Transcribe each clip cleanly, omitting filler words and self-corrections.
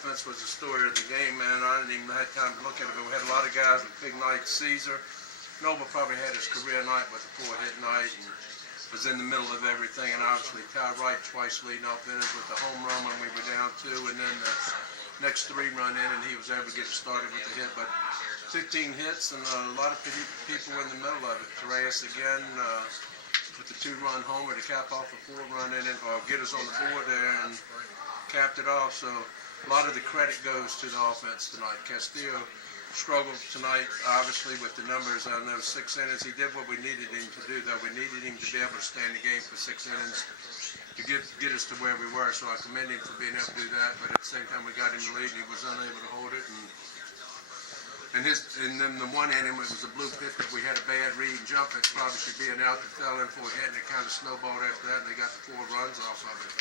offense was the story of the game, man. I didn't even have time to look at it, but we had a lot of guys with big nights. Caesar, Noble probably had his career night with a 4-hit night and was in the middle of everything. And obviously Ty Wright twice leading off innings with the home run when we were down 2, and then the next 3-run inning he was able to get it started with a hit. But 15 hits and a lot of people in the middle of it. Reyes again with the 2-run homer to cap off a 4-run inning, or get us on the board there and capped it off. So a lot of the credit goes to the offense tonight. Castillo struggled tonight, obviously, with the numbers on those 6 innings. He did what we needed him to do, though. We needed him to be able to stay in the game for 6 innings to get us to where we were. So I commend him for being able to do that. But at the same time, we got him the lead, and he was unable to hold it. And then the 1 inning, it was a blue pit that we had a bad read and jump. It probably should be an out that fell in for a hit, and it kind of snowballed after that, and they got the 4 runs off of it.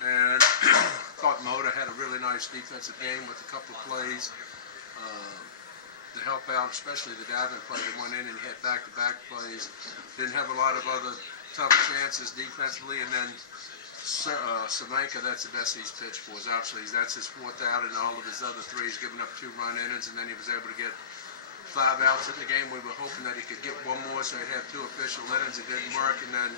And thought Moda had a really nice defensive game with a couple of plays to help out, especially the diving play that went in and hit back-to-back plays. Didn't have a lot of other tough chances defensively, and then Samanka, that's the best he's pitched for us. Obviously, that's his 4th out, and all of his other 3 he's given up 2-run innings, and then he was able to get 5 outs in the game. We were hoping that he could get 1 more, so he'd have 2 official innings. It didn't work, and then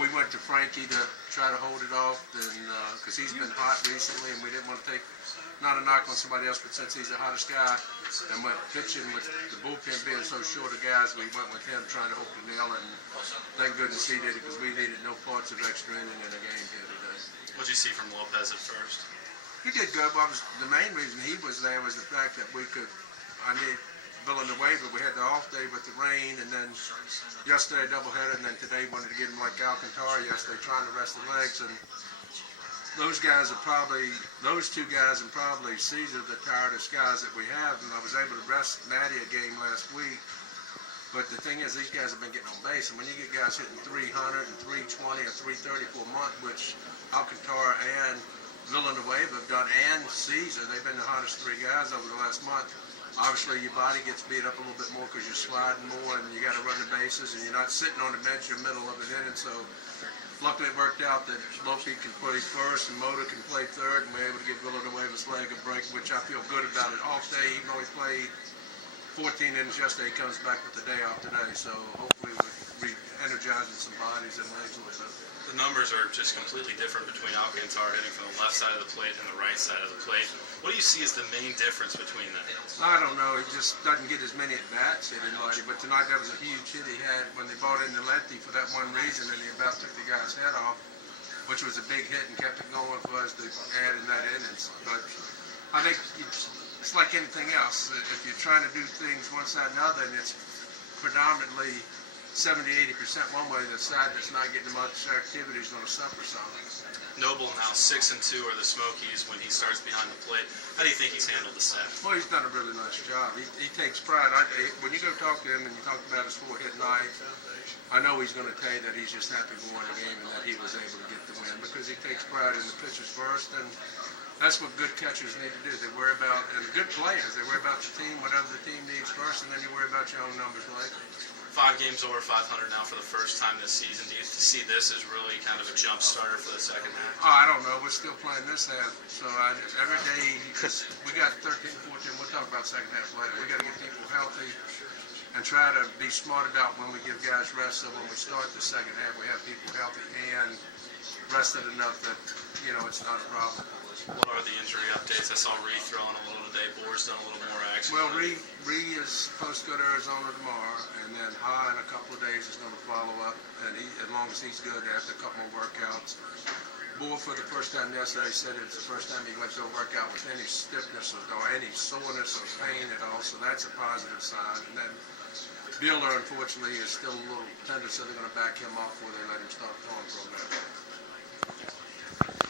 we went to Frankie to try to hold it off, because he's been hot recently, and we didn't want to take, not a knock on somebody else, but since he's the hottest guy, and went pitching with the bullpen being so short of guys, we went with him trying to hope to nail it, and thank goodness he did it, because we needed no parts of extra inning in the game here today. What did you see from Lopez at first? He did good. Well, the main reason he was there was the fact that I need Villanueva. We had the off day with the rain, and then yesterday doubleheader, and then today wanted to get him like Alcantara yesterday, trying to rest the legs. And those 2 guys and probably Caesar, the tiredest guys that we have. And I was able to rest Matty a game last week. But the thing is, these guys have been getting on base, and when you get guys hitting 300 and 320 or 330 for a month, which Alcantara and Villanueva have done, and Caesar, they've been the hottest 3 guys over the last month. Obviously, your body gets beat up a little bit more because you're sliding more, and you got to run the bases, and you're not sitting on the bench in the middle of an inning. So luckily it worked out that Lopi can play first and Moda can play third, and we're able to give Villanueva's leg a break, which I feel good about it. Off day, even though he played 14 innings yesterday, he comes back with the day off today. So hopefully we're re-energizing some bodies and legs a little bit. The numbers are just completely different between Alcantara hitting from the left side of the plate and the right side of the plate. What do you see as the main difference between them? I don't know. He just doesn't get as many at-bats hitting lately. But tonight that was a huge hit he had when they brought in the lefty for that one reason, and he about took the guy's head off, which was a big hit and kept it going for us to add in that innings. But I think it's like anything else. If you're trying to do things one side or another, and it's predominantly 70-80% one way, the side that's not getting much activity is going to suffer some. Noble now 6-2 are the Smokies when he starts behind the plate. How do you think he's handled the set? Well, he's done a really nice job. He takes pride. When you go talk to him and you talk about his 4-hit night, I know he's going to tell you that he's just happy we won the game and that he was able to get the win, because he takes pride in the pitchers first, and that's what good catchers need to do. They worry about, and good players, they worry about the team, whatever the team needs first, and then you worry about your own numbers later. 5 games over 500 now for the first time this season. Do you see this as really kind of a jump starter for the second half? Oh, I don't know. We're still playing this half. So every day, we got 13, 14. We'll talk about second half later. We got to get people healthy and try to be smart about when we give guys rest. So when we start the second half, we have people healthy and rested enough that, it's not a problem. What are the injury updates? I saw Ree throwing a little today. Boer's done a little more action. Well, Ree is supposed to go to Arizona tomorrow, and then Ha in a couple of days is going to follow up. And as long as he's good after a couple more workouts. Boer, for the first time yesterday, said it's the first time he went to a workout with any stiffness or any soreness or pain at all. So that's a positive sign. And then Buehler, unfortunately, is still a little tender, so they're going to back him off before they let him start throwing program.